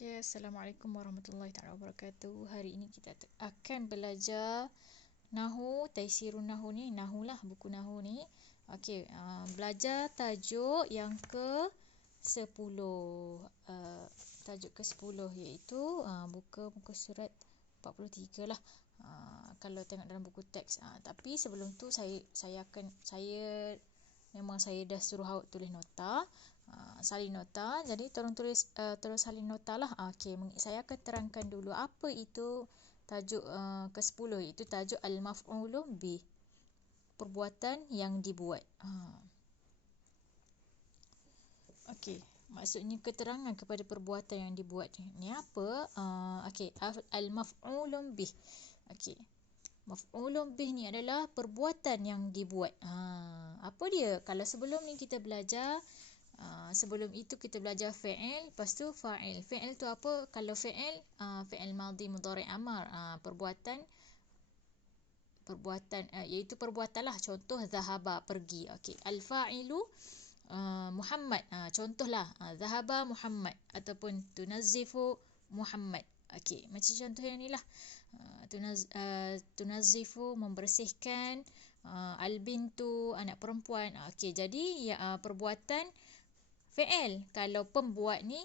Okay, Assalamualaikum warahmatullahi taala wabarakatuh. Hari ini kita akan belajar Nahu, Taisirun Nahu ni, Nahu lah, buku Nahu ni. Okey, belajar tajuk yang ke-10. Tajuk ke-10 iaitu muka surat 43 lah. Kalau tengok dalam buku teks. Tapi sebelum tu saya dah suruh awak tulis nota. Salin nota. Jadi tolong terus salin nota lah. Okey, saya akan terangkan dulu apa itu tajuk ke-10, iaitu tajuk al-maf'ulu bih, perbuatan yang dibuat. Okey, maksudnya keterangan kepada perbuatan yang dibuat ni apa? Okey, al-maf'ulu bih. Okey, maf'ulun bih ni adalah perbuatan yang dibuat. Apa dia? Kalau sebelum ni kita belajar, sebelum itu kita belajar fi'il, lepas tu fa'il. Fi'il tu apa? Kalau fi'il, fi'il madhi mudhari' amar, perbuatan iaitu perbuatan lah. Contoh zahaba, pergi. Okey, al-fa'ilu Muhammad. Contohlah zahaba Muhammad ataupun tunazzifu Muhammad. Okey, macam contoh yang ni lah. Tunazzifu, membersihkan, al-bintu, anak perempuan. Okey, jadi perbuatan fi'il. Kalau pembuat ni,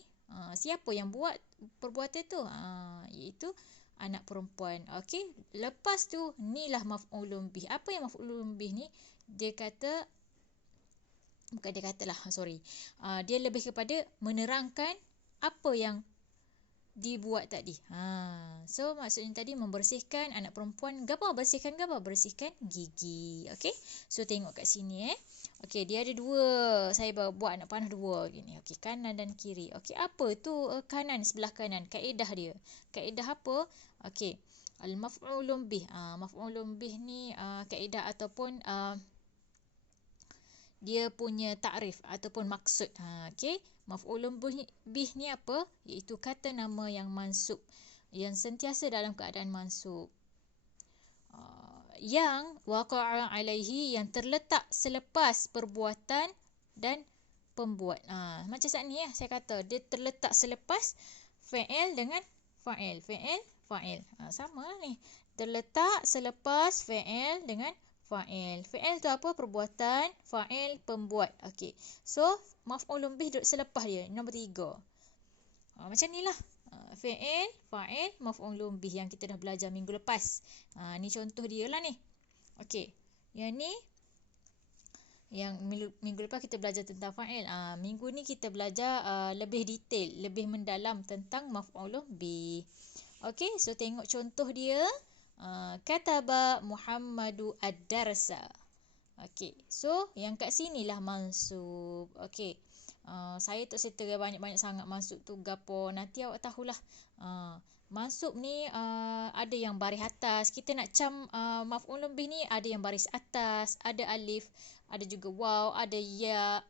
siapa yang buat perbuatan tu? Iaitu anak perempuan. Okey, lepas tu inilah maf'ulun bih. Apa yang maf'ulun bih ni? Dia lebih kepada menerangkan apa yang dibuat tadi. So maksudnya tadi membersihkan anak perempuan. Bersihkan gigi. Okey. So tengok kat sini Okey, dia ada dua. Saya buat anak panah dua gini. Okey, kanan dan kiri. Okey, apa tu kanan, sebelah kanan? Kaedah dia. Kaedah apa? Okey. Al-maf'ulun bih. Maf'ulun bih ni kaedah ataupun dia punya takrif ataupun maksud. Okey, maf'ulun bih ni apa? Iaitu kata nama yang mansub, yang sentiasa dalam keadaan mansub. Yang waqa'a alaihi, yang terletak selepas perbuatan dan pembuat. Macam saat ni saya kata dia terletak selepas fi'il dengan fa'il. Fi'il, fa'il. Sama lah ni. Terletak selepas fi'il dengan fa'il. Fi'il tu apa? Perbuatan. Fa'il, pembuat. Okey. So, maf'ulun bih duduk selepas dia. Nombor 3. Macam ni lah. Fi'il, fa'il, maf'ulun bih yang kita dah belajar minggu lepas. Ni contoh dia lah ni. Okey. Yang ni, yang minggu lepas kita belajar tentang fa'il. Minggu ni kita belajar lebih detail, lebih mendalam tentang maf'ulun bih. Okey. So, tengok contoh dia. Kataba Muhammadu ad-darsa. Okey. So, yang kat sinilah mansub. Okey. Saya tak serta banyak-banyak sangat mansub tu gapo. Nanti awak tahulah. Mansub ni ada yang baris atas. Kita nak cam maf'ulun bih ni ada yang baris atas, ada alif, ada juga waw, ada ya.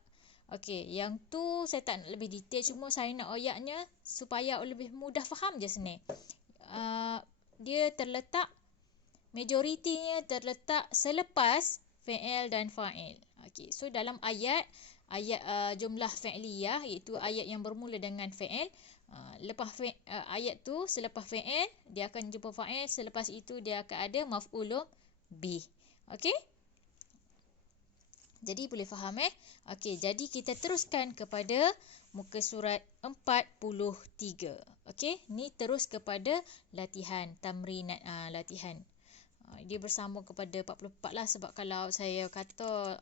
Okey, yang tu saya tak nak lebih detail, cuma saya nak ayatnya supaya awak lebih mudah faham je sini. Dia terletak, majoritinya terletak selepas fi'il dan fa'il. Okey, so dalam ayat jumlah fi'liyah, iaitu ayat yang bermula dengan fi'il, lepas ayat tu selepas fi'il dia akan jumpa fa'il, selepas itu dia akan ada maf'ulun bih. Okey, jadi boleh faham Okey, jadi kita teruskan kepada muka surat 43. Okey, ni terus kepada latihan, tamrinat, latihan. Dia bersama kepada 44 lah, sebab kalau saya kata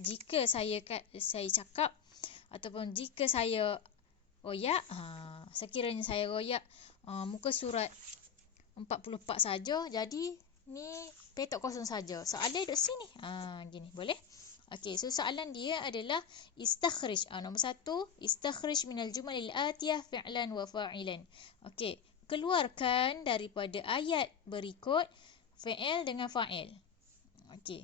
jika saya cakap ataupun jika saya royak, sekiranya saya royak muka surat 44 saja, jadi ni petok kosong saja. Soalan duduk sini. Gini, boleh? Okey, so soalan dia adalah istakhrij. Nombor 1, istakhrij minal jumalil atiyah fi'lan wa fa'ilan. Okey, keluarkan daripada ayat berikut fi'il dengan fa'il. Okey,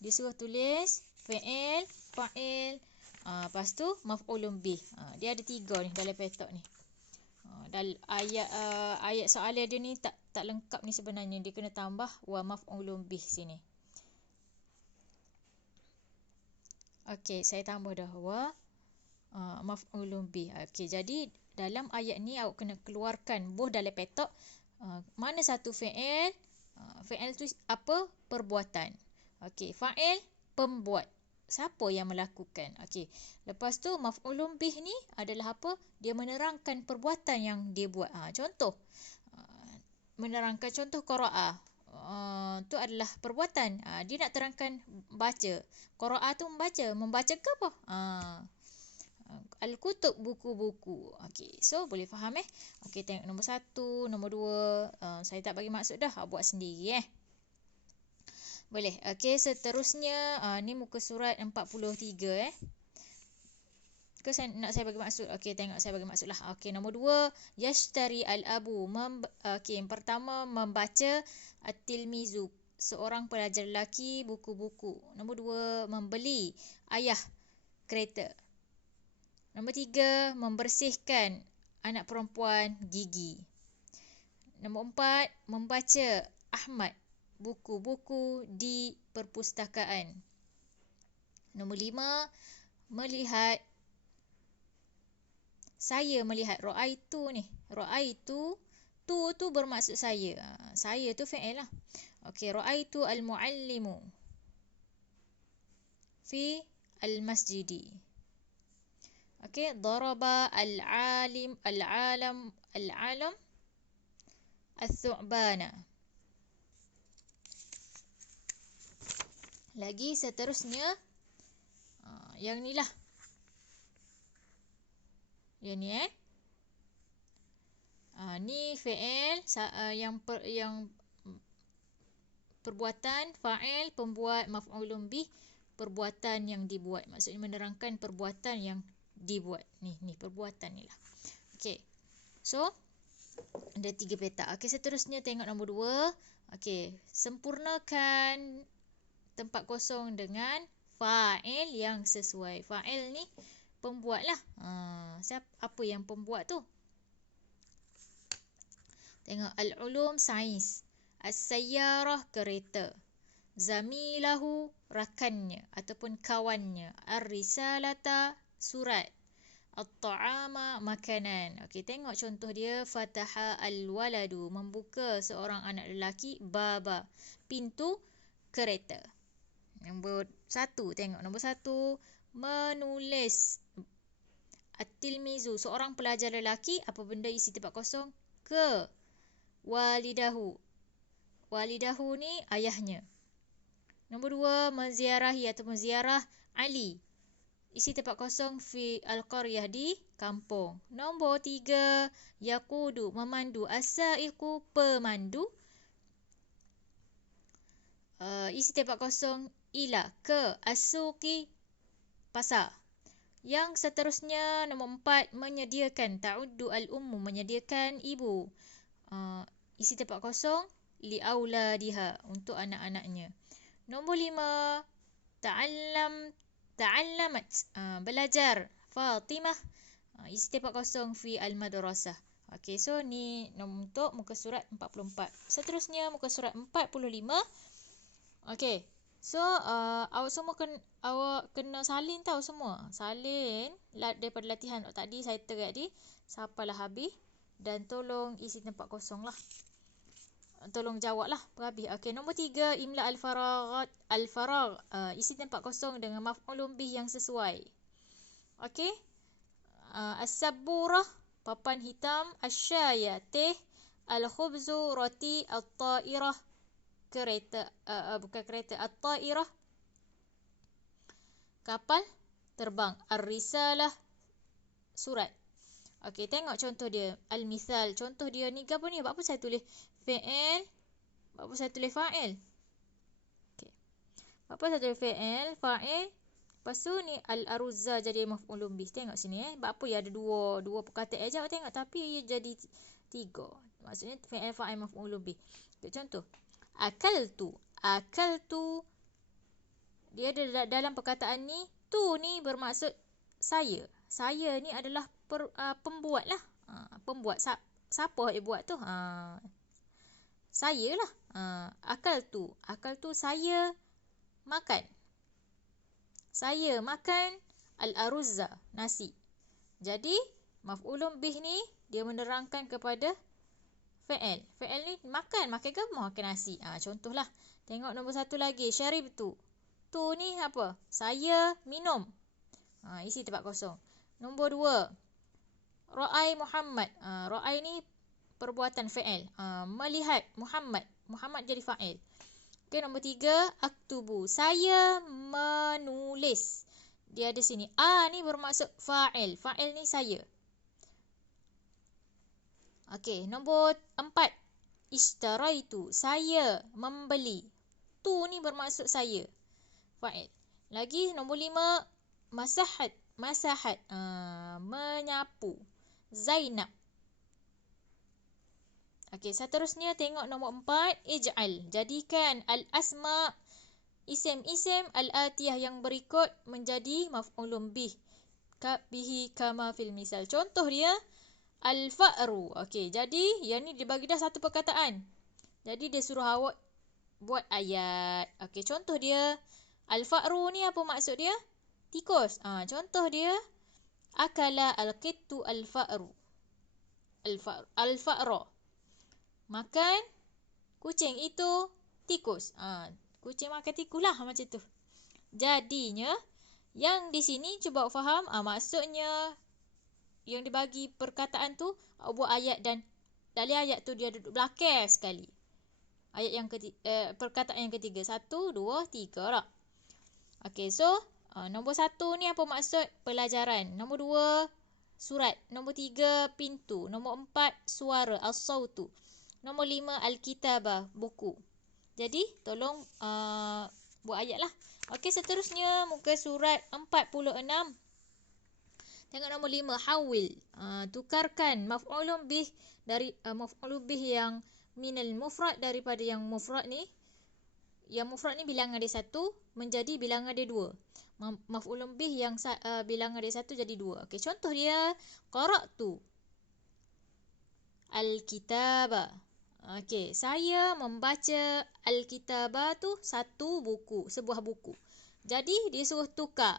dia suruh tulis fi'il, fa'il, lepas tu maf'ulun bih. Dia ada 3 ni dalam petok ni. Dalam ayat soalan dia ni tak lengkap ni sebenarnya. Dia kena tambah wa maf'ulun bih sini. Okey, saya tambah dah wa maf'ulun bih. Okey, jadi dalam ayat ni awak kena keluarkan boh dalam petok. Mana satu fa'il? Fa'il tu apa? Perbuatan. Okey, fa'il pembuat. Siapa yang melakukan? Okey. Lepas tu maf'ulun bih ni adalah apa? Dia menerangkan perbuatan yang dia buat. Contoh. Menerangkan contoh qiraah. Tu adalah perbuatan. Dia nak terangkan baca. Qiraah tu membaca. Membaca ke apa? Al-kutub, buku-buku. Okey, so boleh faham Okey, tengok nombor 1, nombor 2. Saya tak bagi maksud dah. Buat sendiri Boleh. Okey, seterusnya ni muka surat 43 Ke saya bagi maksud? Okey, tengok saya bagi maksud lah. Okey, nombor 2, yashtari al-abu. Okey, yang pertama membaca at-tilmizu. Seorang pelajar lelaki buku-buku. Nombor 2, membeli ayah kereta. Nombor 3, membersihkan anak perempuan gigi. Nombor 4, membaca Ahmad buku-buku di perpustakaan. Nombor 5, melihat. Saya melihat. Ra'aitu ni. Ra'aitu. Tu bermaksud saya. Saya tu fa'il lah. Okey, ra'aitu al-muallimu fi al-masjidi. Okey, daraba al-alam al-thu'bana. Lagi seterusnya yang ni lah. Yang ni ni fa'il yang perbuatan, fa'il, pembuat, maf'ulun bih, perbuatan yang dibuat. Maksudnya menerangkan perbuatan yang dibuat. Ni perbuatan ni lah. Okey. So ada 3 petak. Okey, seterusnya tengok nombor 2. Okey, sempurnakan tempat kosong dengan fa'il yang sesuai. Fa'il ni pembuat lah. Apa yang pembuat tu? Tengok al-ulum sains. As-sayyarah kereta. Zamilahu rakannya ataupun kawannya. Ar-risalata surat. At-ta'ama makanan. Okey, tengok contoh dia. Fataha al-waladu, membuka seorang anak lelaki. Baba, pintu kereta. Nombor 1, tengok nombor 1, menulis. At-tilmizu, seorang pelajar lelaki. Apa benda isi tempat kosong? Ke walidahu. Walidahu ni ayahnya. Nombor 2, menziarahi ataupun ziarah Ali. Isi tempat kosong fi al-qaryah, di kampung. Nombor 3, yaqudu, memandu. As-saiqu, pemandu. Isi tempat kosong ila, ke as-suqi, pasar. Yang seterusnya nombor 4, menyediakan. Ta'uddu al-ummu, menyediakan ibu. Isi tempat kosong li auladiha, untuk anak-anaknya. Nombor 5, ta'allamat, belajar. Fatimah, isi tempat kosong fi al-madrasah. Okey, so ni untuk muka surat 44. Seterusnya muka surat 45. Okey. So awak kena salin tahu semua. Salin daripada latihan tadi saya tadi, sapalah habis dan tolong isi tempat kosong lah. Tolong jawab lah habis. Okey, nombor 3, imla al-faraghat. Al-faragh, isi tempat kosong dengan maf'ulun bih yang sesuai. Okey. As-sabburah, papan hitam. Asy-syaya, teh. Al-khubzu, roti. At-ta'irah, kereta. Bukan kereta. At-ta'irah, kapal terbang. Ar-risalah, surat. Okey, tengok contoh dia. Al-mithal, contoh dia ni apa ni? Apa saya tulis fa'il? Apa saya tulis fa'il? Okey. Apa saya tulis fa'il? Fa'il. Lepas tu ni al-aruzza jadi maf'ulun bih. Tengok sini Apa ya ada dua perkataan aja tengok, tapi ia jadi 3. Maksudnya fa'il, fa'il, maf'ulun bih. Contoh. Akaltu. Akaltu. Dia ada dalam perkataan ni, tu ni bermaksud saya. Saya ni adalah pembuat lah. Pembuat. Siapa yang buat tu? Saya lah. Akaltu. Akaltu, saya makan. Saya makan al-aruzza, nasi. Jadi Maf'ulun bih ni dia menerangkan kepada fa'il. Fa'il ni makan ke makan nasi. Contohlah. Tengok nombor 1 lagi. Syaribtu. Tu ni apa? Saya minum. Isi tempat kosong. Nombor 2. Ra'ai Muhammad. Ra'ai ni perbuatan fa'il. Melihat Muhammad. Muhammad jadi fa'il. Okey, nombor 3. Aktubu. Saya menulis. Dia ada sini. Ni bermaksud fa'il. Fa'il ni saya. Okey, nombor 4. Ishtaraitu. Saya membeli. Tu ni bermaksud saya. Fa'il. Lagi nombor 5. Masahat. Masahat. Menyapu. Zainab. Okey, seterusnya tengok nombor 4. Ij'al. Jadikan al-asma' isim-isim al-atiyah yang berikut menjadi maf'ulun bih. Bihi kama fil misal. Contoh dia al-fa'ru. Okey, jadi yang ni dibagi dah satu perkataan. Jadi dia suruh awak buat ayat. Okey, contoh dia al-fa'ru ni apa maksud dia? Tikus. Contoh dia akala al-qittu al-fa'ru. Al-fa'ra. Makan kucing itu tikus. Kucing makan tikus lah macam tu. Jadinya yang di sini cuba faham maksudnya yang dibagi perkataan tu buat ayat dan dari ayat tu dia duduk belakang sekali. Ayat yang ketiga, perkataan yang ketiga. 1, 2, 3 lah. Okey, so nombor 1 ni apa maksud? Pelajaran. Nombor 2, surat. Nombor 3, pintu. Nombor 4, suara. As-sautu. Nombor 5, al-kitabah. Buku. Jadi, tolong buat ayat lah. Okey, seterusnya muka surat 46. Tengok nombor 5, hawil. Tukarkan maf'ulun bih dari maf'ulun bih yang minal mufrad daripada yang mufrad ni. Yang mufrad ni bilangan dia 1 menjadi bilangan dia 2. Maf'ulun bih yang bilangan dia 1 jadi 2. Okey, contoh dia qara'tu al-kitaba. Okey, saya membaca al-kitaba tu satu buku, sebuah buku. Jadi dia suruh tukar.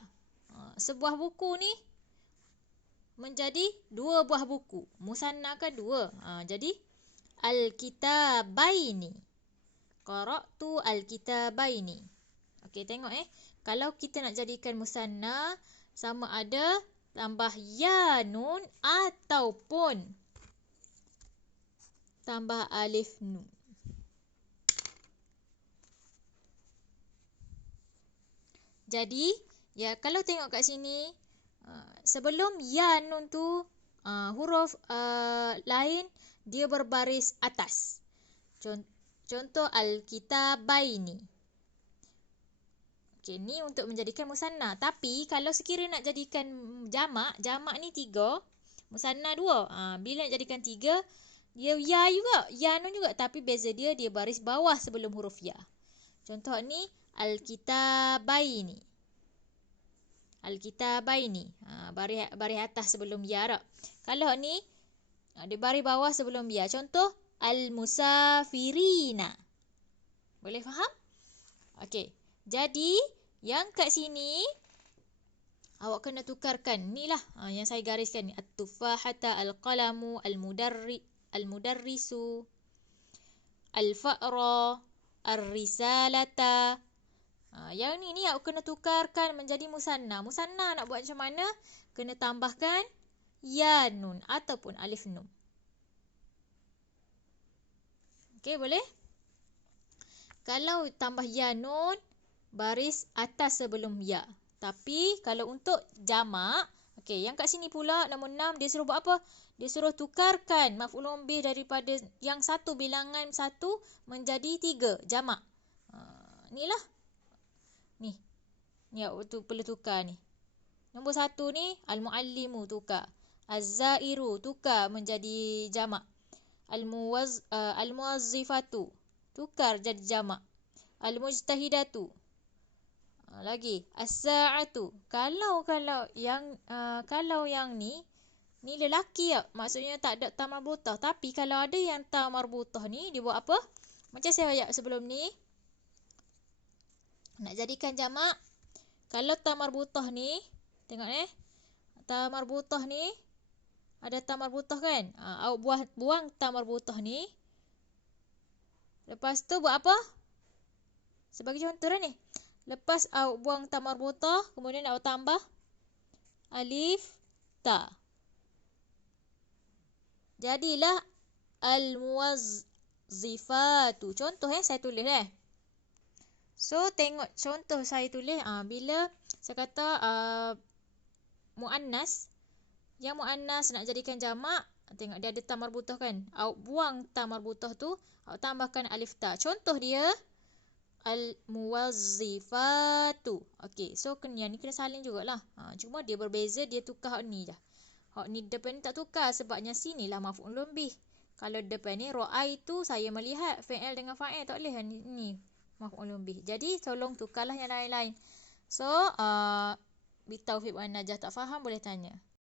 Sebuah buku ni menjadi 2 buah buku. Musanna kan 2. Jadi al-kitabaini. Qara'tu al-kitabaini. Okey, tengok kalau kita nak jadikan musanna sama ada tambah ya nun ataupun tambah alif nun. Jadi, ya kalau tengok kat sini sebelum ya nun tu huruf lain dia berbaris atas. Contoh al-kitabaini. Okey, ni untuk menjadikan musanna. Tapi kalau sekiranya nak jadikan jamak ni 3, musanna 2. Bila nak jadikan 3, dia ya juga, ya nun juga, tapi beza dia baris bawah sebelum huruf ya. Contoh ni al-kitabaini. Al-kitabaini. Baris atas sebelum ya dah. Kalau ni dia baris bawah sebelum ya. Contoh al-musafirina. Boleh faham? Okey. Jadi yang kat sini awak kena tukarkan. Inilah yang saya gariskan ni. At-tufahata, al-qalamu, al-mudarrisu, al-fa'ra, ar-risalata. Yang ni awak kena tukarkan menjadi musanna. Musanna nak buat macam mana? Kena tambahkan ya nun ataupun alif nun. Okey, boleh? Kalau tambah ya nun, baris atas sebelum ya. Tapi kalau untuk jamak, okey, yang kat sini pula nombor 6 dia suruh buat apa? Dia suruh tukarkan maf'ulun bih daripada yang satu bilangan 1 menjadi 3 jamak. Inilah. Ni awak perlu tukar ni. Nombor 1 ni al-muallimu tukar. Az-zairu tukar menjadi jamak. Al-muwazzifatu tukar jadi jamak. Al-mujtahidatu. Lagi as-sa'atu. Kalau yang ni lelaki ya, maksudnya tak ada ta marbutah. Tapi kalau ada yang ta marbutah ni dia buat apa? Macam saya ayat sebelum ni. Nak jadikan jamak, kalau ta marbutah ni, tengok ta marbutah ni Ada ta marbutah kan? Awak buang ta marbutah ni. Lepas tu buat apa? Sebagai contoh dah ni. Lepas awak buang ta marbutah, kemudian awak tambah alif ta. Jadilah al-muwazzifatu. Contoh saya tulis So tengok contoh saya tulis bila saya kata muannas, yang muannas nak jadikan jamak, tengok dia ada ta marbutah kan. Awak buang ta marbutah tu, awak tambahkan alif ta. Contoh dia al-muwazzifatu. Okey, so yang ni kena salin jugalah. Cuma dia berbeza, dia tukar hak ni je. Hak ni depan ni tak tukar sebabnya sinilah maf'ulun bih. Kalau depan ni ra'aitu, saya melihat, fa'il dengan fa'il tak boleh ni maf'ulun bih. Jadi tolong tukarlah yang lain-lain. So bitaufiq wan najah, tak faham boleh tanya.